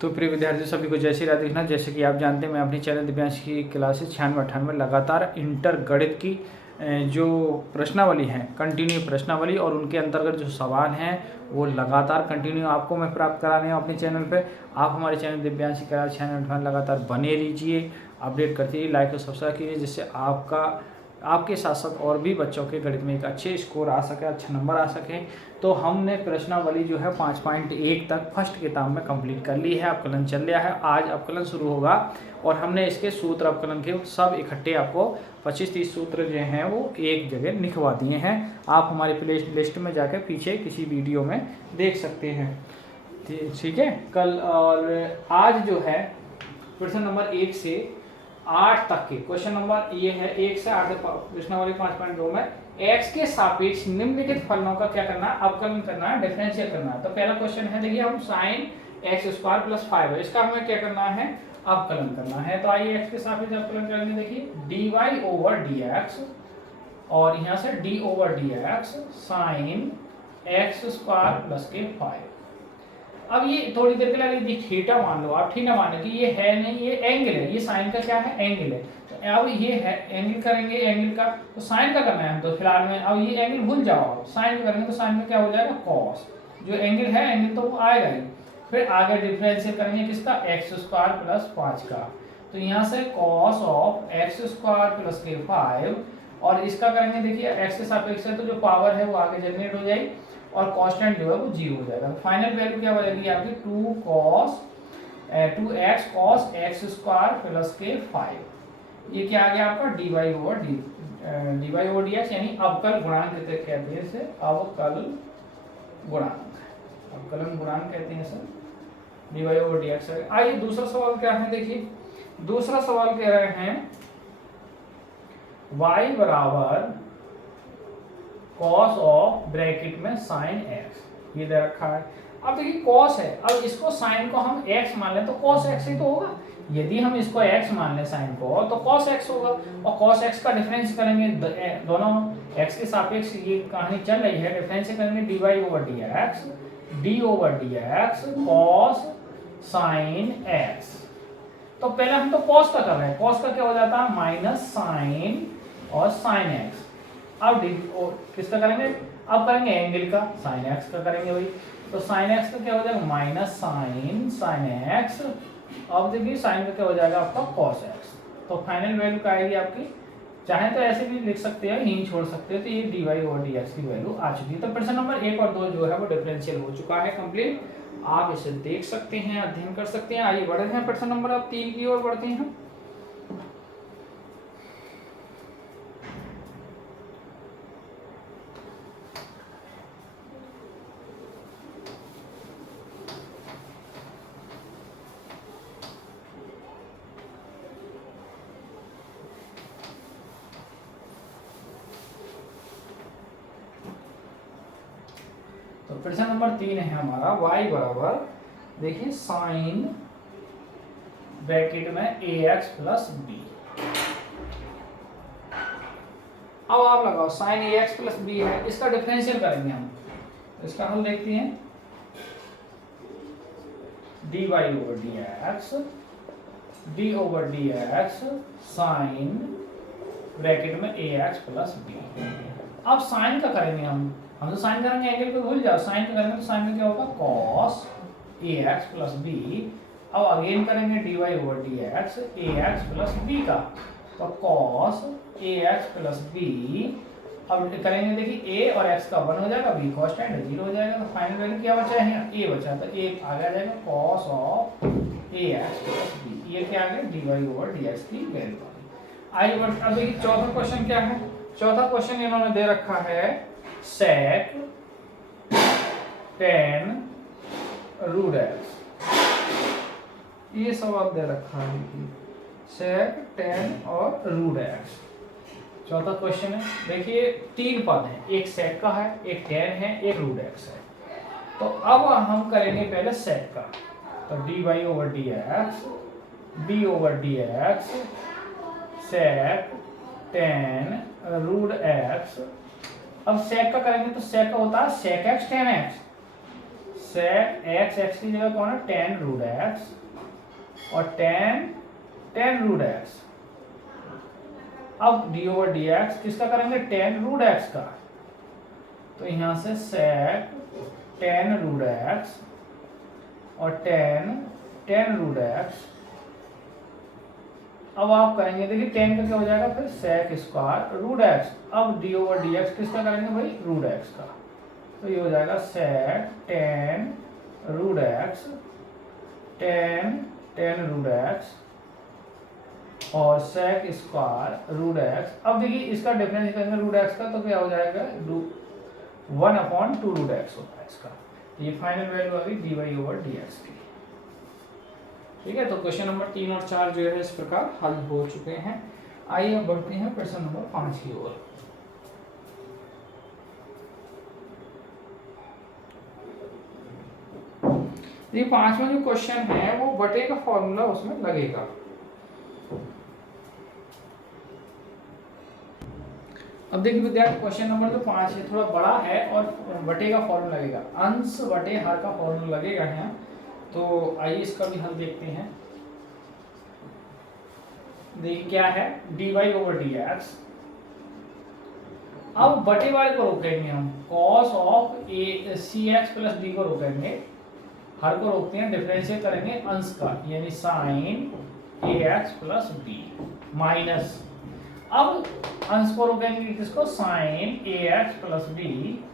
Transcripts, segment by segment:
तो प्रिय विद्यार्थियों सभी को जय श्री राधे कृष्णा। जैसे कि आप जानते हैं मैं अपनी चैनल दिव्यांश की क्लासेस 96-98 लगातार इंटर गणित की जो प्रश्नावली है कंटिन्यू प्रश्नावली और उनके अंतर्गत जो सवाल हैं वो लगातार कंटिन्यू आपको मैं प्राप्त कराने हूँ अपने चैनल पे। आप हमारे चैनल दिव्यांश की क्लास 96-98 लगातार बने रहिए, अपडेट करते रहिए, लाइक और सब्सक्राइब कीजिए, जिससे आपके साथ साथ और भी बच्चों के गणित में एक अच्छे स्कोर आ सके, अच्छा नंबर आ सके। तो हमने प्रश्नावली जो है 5.1 तक फर्स्ट किताब में कंप्लीट कर ली है, अवकलन चल रहा है, आज अवकलन शुरू होगा और हमने इसके सूत्र अवकलन के सब इकट्ठे आपको 25-30 सूत्र जो हैं वो एक जगह लिखवा दिए हैं। आप हमारे प्ले लिस्ट में जाकर पीछे किसी वीडियो में देख सकते हैं, ठीक है। कल और आज जो है प्रश्न नंबर 1 से 8 तक के क्वेश्चन नंबर ये है 1 से 8 प्रश्नावली 5.2 में x के सापेक्ष निम्नलिखित फलनों का क्या करना है, अवकलन करना है, डिफरेंशियल करना है। तो पहला क्वेश्चन है, देखिए हम sin x² + 5 है, इसका हमें क्या करना है, अवकलन करना है। तो आइए x के सापेक्ष अवकलन करेंगे। देखिए dy/dx और यहाँ से d/dx sin x² + के 5। अब ये थोड़ी देर के लिए यदि थीटा मान लो आप, थीटा मान लो कि ये है नहीं, ये एंगल है, ये साइन का क्या है, एंगल है। तो अब ये है एंगल करेंगे, एंगल का तो साइन का करना है तो फिलहाल में अब ये एंगल भूल जाओ आप, साइन का करेंगे तो साइन में क्या हो जाएगा, कॉस। जो एंगल है एंगल तो वो आएगा ही। फिर आगे डिफरेंशियल करेंगे किसका, x² + 5 का। तो यहाँ से cos ऑफ x² + के 5 और इसका करेंगे, देखिए x के सापेक्ष है तो जो पावर है वो आगे जनरेट हो जाएगी और कांस्टेंट जो है वो 0 हो जाएगा। तो फाइनल वैल्यू क्या हो जाएगी आपकी 2x cos x² + के 5। ये क्या आ गया आपका dy/dx यानी अवकल गुणांक कहते हैं इसे, अवकल गुणांक, अवकलन गुणांक कहते हैं इसे, dy/dx। आइए दूसरा सवाल क्या है, देखिए दूसरा सवाल कह रहे हैं y बराबर cos ऑफ ब्रैकेट में sin x, ये दे रखा है। अब देखिए cos है, अब इसको sin को हम x मान लें तो cos x ही तो होगा। यदि हम इसको x मान लें sin को तो cos x होगा और cos x का डिफरेंस करेंगे, दोनों x के सापेक्ष ये कहानी चल रही है, डिफरेंस करेंगे dy/dx cos sin x। तो पहले हम तो cos का कर रहे हैं, cos का क्या हो जाता है -sin और sin x। अब किसका करेंगे, अब करेंगे एंगल का, sin x का करेंगे भाई। तो sin x का क्या हो जाएगा -sin x। अब देखिए sin का क्या हो जाएगा आपका cos x। तो फाइनल वैल्यू क्या आएगी आपकी, चाहे तो ऐसे भी लिख सकते हैं, यहीं छोड़ सकते हैं, तो ये dy/dx की वैल्यू आ चुकी है। तो प्रश्न नंबर 1 और 2 जो है वो डिफरेंशियल हो चुका है कंप्लीट। आप इसे देख सकते हैं, अध्ययन कर सकते हैं। आइए बढ़ते हैं प्रश्न नंबर अब 3 की ओर बढ़ते हैं। तो प्रश्न नंबर 3 है हमारा, y बराबर देखिए sin ब्रैकेट में ax + b। अब आप लगाओ sin ax + b है, इसका डिफरेंशियल करेंगे हम। इसका हल देखते हैं, dy/dx sin ब्रैकेट में ax + b। अब साइन का करेंगे हम तो साइन करेंगे, एंगल को भूल जाओ, साइन का करेंगे तो साइन में क्या होगा cos ax + b। अब अगेन करेंगे dy/dx ax + b का, तो cos ax + b। अब करेंगे, देखिए a और x का 1 हो जाएगा, b कांस्टेंट है 0 हो जाएगा। तो फाइनल वैल्यू क्या बचा है, a बचा, तो a आगे आ जाएगा cos ऑफ ax + b। ये क्या आ गया, dy/dx की वैल्यू आ गई। आइए अब देखिए चौथा क्वेश्चन क्या है। चौथा क्वेश्चन इन्होंने दे रखा है sec tan √x, ये सवाल दे रखा है कि sec tan और √x। चौथा क्वेश्चन है, देखिए 3 पद हैं, एक sec का है, एक tan है, एक √x है। तो अब हम करेंगे पहले sec का, तो dy/dx d/dx sec tan √x। अब sec का करेंगे तो sec का होता है sec x tan x, sec x की जगह कौन है, टेन रूट एक्स, और टेन रूट एक्स। अब डी ओवर डी एक्स किसका करेंगे, टेन रूट एक्स का, तो यहां से सेक टेन रूट एक्स और टेन रूट एक्स। अब आप करेंगे, देखिए टेन का क्या हो जाएगा, फिर सेक स्क्वायर रूट एक्स। अब डी ओवर डी एक्स किसका करेंगे भाई, रूट एक्स का, तो ये हो जाएगा sec ten root X, ten root x और सेक स्क्वायर रूट एक्स। अब देखिए इसका डिफरेंस करेंगे रूट एक्स का, तो क्या हो जाएगा, 1/2 रूट एक्स होता है इसका। ये फाइनल वैल्यू आ गई d Y over D x की। ठीक है, तो क्वेश्चन नंबर 3 और 4 जो है इस प्रकार हल हो चुके हैं। आइए अब बढ़ते हैं प्रश्न नंबर 5 की ओर। ये पांचवा जो क्वेश्चन है वो बटे का फॉर्मूला उसमें लगेगा। अब देखिए विद्यार्थी, क्वेश्चन नंबर जो 5 है थोड़ा बड़ा है और बटे का फॉर्मूला लगेगा, अंश बटे हर का फॉर्मूला लगेगा यहाँ। तो आइए इसका भी हल देखते हैं। देखिए क्या है, d Y over D x. अब बटे वाले को रोकेंगे हम, cos of a c x plus d को रोकेंगे, हर को रोकते हैं, डिफरेंशिएट करेंगे अंश का, यानी sine a x plus b minus. अब अंश को रोकेंगे किसको, sine a x plus B,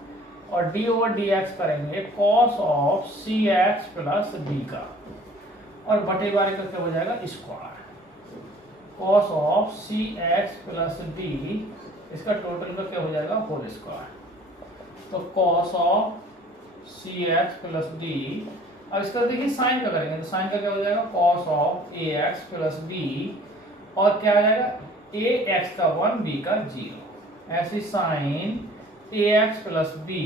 और डी ओवर डी एक्स करेंगे cos of C x plus D का, और बटे वाले का क्या हो जाएगा, square cos of C x plus d, इसका टोटल का क्या हो जाएगा, होल स्क्वायर। तो cos of C x plus d. अब इसका देखिए साइन का करेंगे, तो साइन का क्या हो जाएगा, cos of A x plus B, और क्या आ जाएगा, ए एक्स का 1 बी का 0, ऐसे sign a x plus B.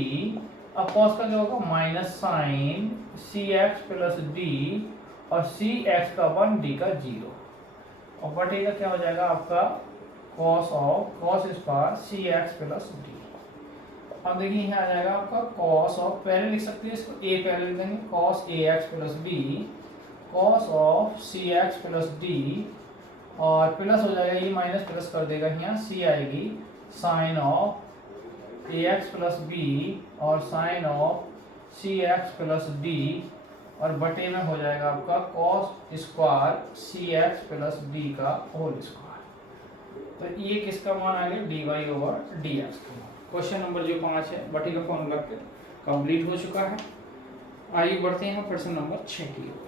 अब कॉस का क्या होगा, माइनस साइन सी एक्स प्लस डी, और सी एक्स का 1 डी का 0, और बटे का क्या हो जाएगा आपका, cos of cos square C x plus d. अब देखिए यहाँ आ जाएगा आपका कॉस ऑफ, पहले लिख सकते हैं इसको, ए पहले लिख देंगे, cos a x plus b, cos of C x plus D, और प्लस हो जाएगा, ये माइनस प्लस कर देगा, यहाँ सी आएगी, sine of A x plus B और sine of C x plus D, और बटे में हो जाएगा आपका कॉस स्क्वायर सी एक्स प्लस डी का होल स्क्वायर। तो ये किसका मान आ गया, D Y over D X का। क्वेश्चन नंबर जो 5 है बटे का फॉर्मूला कंप्लीट हो चुका है। आइए बढ़ते हैं प्रश्न नंबर 6 की ओर।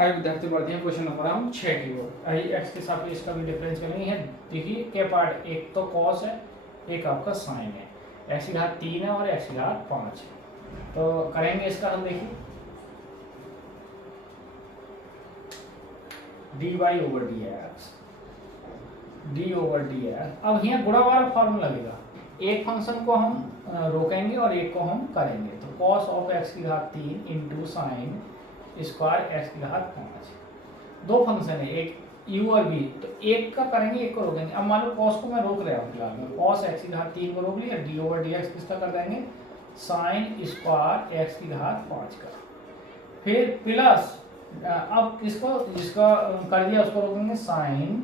आइए विद्यार्थी बढ़ते हैं क्वेश्चन नंबर हम 6 की ओर। आइए एक्स के साथ इसका भी डिफरेंस करेंगे। है देखिए क्या पार्ट, एक तो कॉस है, एक आपका साइन है, एक्स की घात 3 है और एक्स की घात 5 है। तो करेंगे इसका हम, देखिए d Y over D x, d over D x. अब यहाँ गुणा वाला फॉर्मूला लगेगा, एक फंक्शन को हम रोकेंगे और एक को हम करेंगे। तो कॉस ऑफ एक्स की घात 3 इंटू साइन स्क्वायर एक्स की घात 5, दो फंक्शन है, एक u और v, तो एक का करेंगे एक को रोकेंगे। अब मान लो कॉस को मैं रोक रहा हूँ फिलहाल में, कॉस एक्स की घात 3 को रोक लिया, डी ओवर डी एक्स किसका कर देंगे, साइन स्क्वायर एक्स की घात 5 का, फिर प्लस अब इसको जिसका कर दिया उसको रोकेंगे, साइन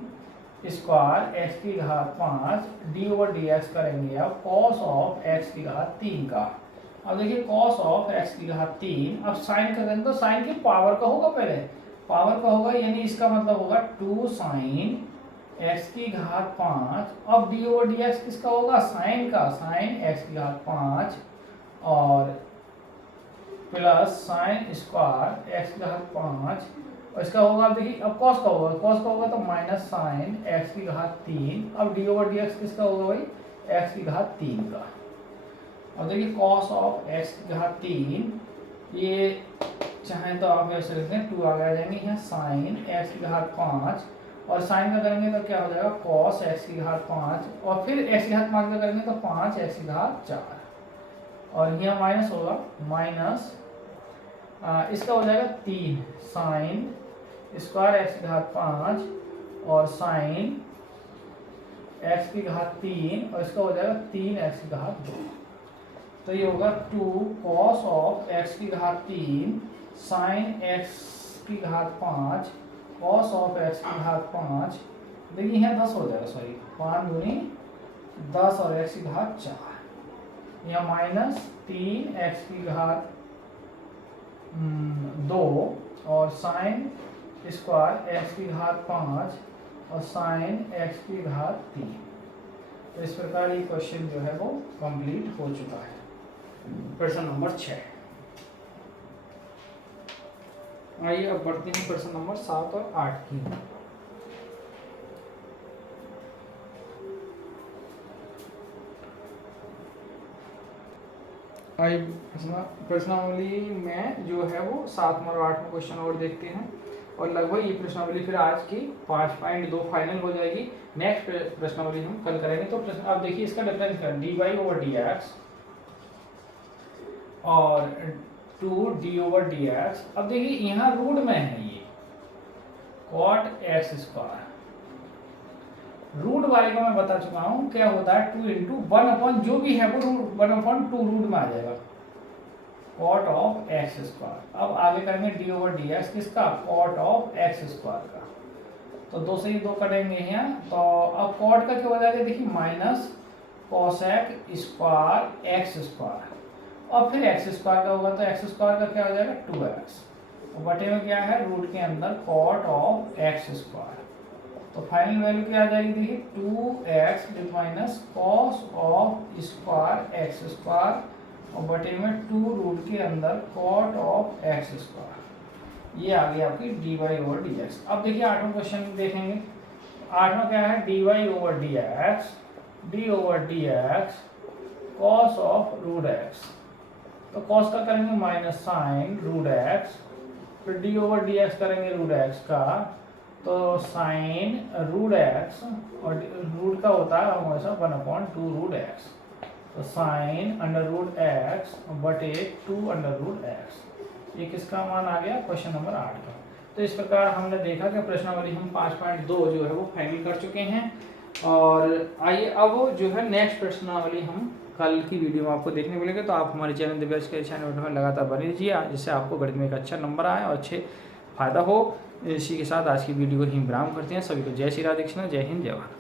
स्क्वायर एक्स की घात 5 डी ओवर डी एक्स करेंगे अब कॉस ऑफ एक्स की घात 3 का। अब देखिए कॉस ऑफ एक्स की घात 3, अब साइन का करेंगे तो साइन की पावर का होगा, पहले पावर का होगा, यानी इसका मतलब होगा 2 साइन एक्स की घात 5। अब डी ओवर डी एक्स किसका होगा, साइन का, साइन एक्स की घात 5 और प्लस साइन स्क्वायर एक्स की घात 5, और इसका होगा, अब देखिए अब कॉस का होगा, कॉस का होगा तो माइनस साइन एक्स की घात 3। अब डी ओवर डी एक्स किसका होगा भाई, एक्स की घात 3 का। अब देखिए कॉस ऑफ एक्स की घात 3, ये चाहें तो आप ऐसे लिखते हैं 2 आगे आ जाएंगे यहाँ, साइन एक्स की घात 5, और साइन का करेंगे तो क्या हो जाएगा, कॉस एक्स की घात 5, और फिर एक्स की घात 5 का करेंगे तो 5 एक्स की घात 4, और यहाँ माइनस होगा, माइनस इसका हो जाएगा 3 साइन स्क्वायर एक्स की घात 5 और साइन एक्स की घात 3 और इसका हो जाएगा 3 एक्स की घात 2। तो ये होगा 2 कॉस ऑफ एक्स की घात 3 साइन एक्स की घात 5 कॉस ऑफ एक्स की घात 5। देखिए यहाँ 10 हो जाएगा, सॉरी 5 दूनी 10 और एक्स की घात 4, या माइनस 3 एक्स की घात 2 और साइन स्क्वायर एक्स की घात 5 और साइन एक्स की घात 3। तो इस प्रकार ये क्वेश्चन जो है वो कंप्लीट हो चुका है। प्रश्न नंबर 6। आइए अब बढ़ते हैं प्रश्न नंबर 7 और 8 की। आइए प्रश्नावली में जो है वो 7 और 8 में क्वेश्चन और देखते हैं, और लगभग ये प्रश्नावली फिर आज की 5.2 फाइनल हो जाएगी। नेक्स्ट प्रश्नावली हम कल करेंगे। तो प्रश्न आप देखिए, इसका डिफरेंस कर dy/dx और 2d/dx। अब देखिए यहाँ रूट में है ये cot x²। रूट वाले को मैं बता चुका हूँ क्या होता है, 2 इंटू 1/, जो भी है वो 1/2 रूट में आ जाएगा, cot ऑफ x²। अब आगे करेंगे d/dx किसका, cot ऑफ x² का। तो 2 से ही 2 कटेंगे यहाँ। तो अब cot का क्या हो जाएगा, देखिए माइनस cosec स्क्वायर x², और फिर x² का होगा तो x² का क्या हो जाएगा 2x, और बटे में क्या है रूट के अंदर cot ऑफ x²। तो फाइनल वैल्यू क्या आ जाएगी, देखिए 2x minus cos of square x², और बटे में 2 रूट के अंदर cot ऑफ x²। ये आ गई आपकी dy/dx। अब देखिए 8वां क्वेश्चन देखेंगे। 8वां क्या है, dy/dx cos of root x। तो cos का करेंगे माइनस साइन रूट x, फिर d/dx करेंगे रूट x का, तो साइन रूट x, और रूट का होता है हमेशा 1/2 रूट x, तो साइन अंडर रूट x बटे 2 अंडर रूट x। ये किसका मान आ गया, क्वेश्चन नंबर 8 का। तो इस प्रकार हमने देखा कि प्रश्नावली हम 5.2 जो है वो फाइनल कर चुके हैं। और आइए अब जो है नेक्स्ट प्रश्नावली हम कल की वीडियो में आपको देखने मिलेंगे। तो आप हमारे चैनल दिव्यांश के चैनल में लगातार बने रहिए, जिससे आपको गणित में एक अच्छा नंबर आए और अच्छे फायदा हो। इसी के साथ आज की वीडियो को ही विराम करते हैं। सभी को जय श्री राधे कृष्ण, जय हिंद, जय भारत।